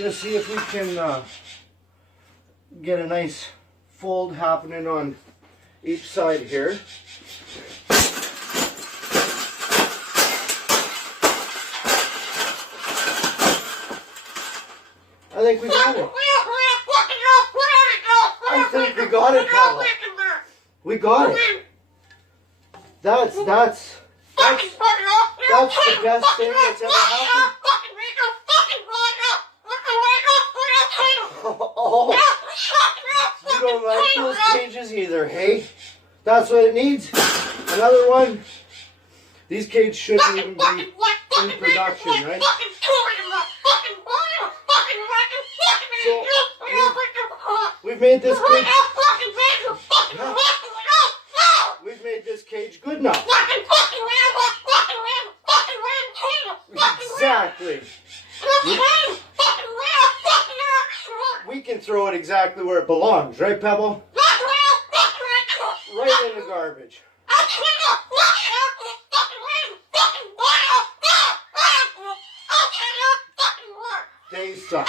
just see if we can get a nice fold happening on each side here. I think we got it. I think we got it, Pavel. We got it. That's the best thing that's ever happened. Oh, you don't like those cages either, hey? That's what it needs. Another one. These cages shouldn't even be in production, right? So, we've made this cage. Yeah. We've made this cage good now. Exactly. We can throw it exactly where it belongs, right, Pebble? Right in the garbage. They suck.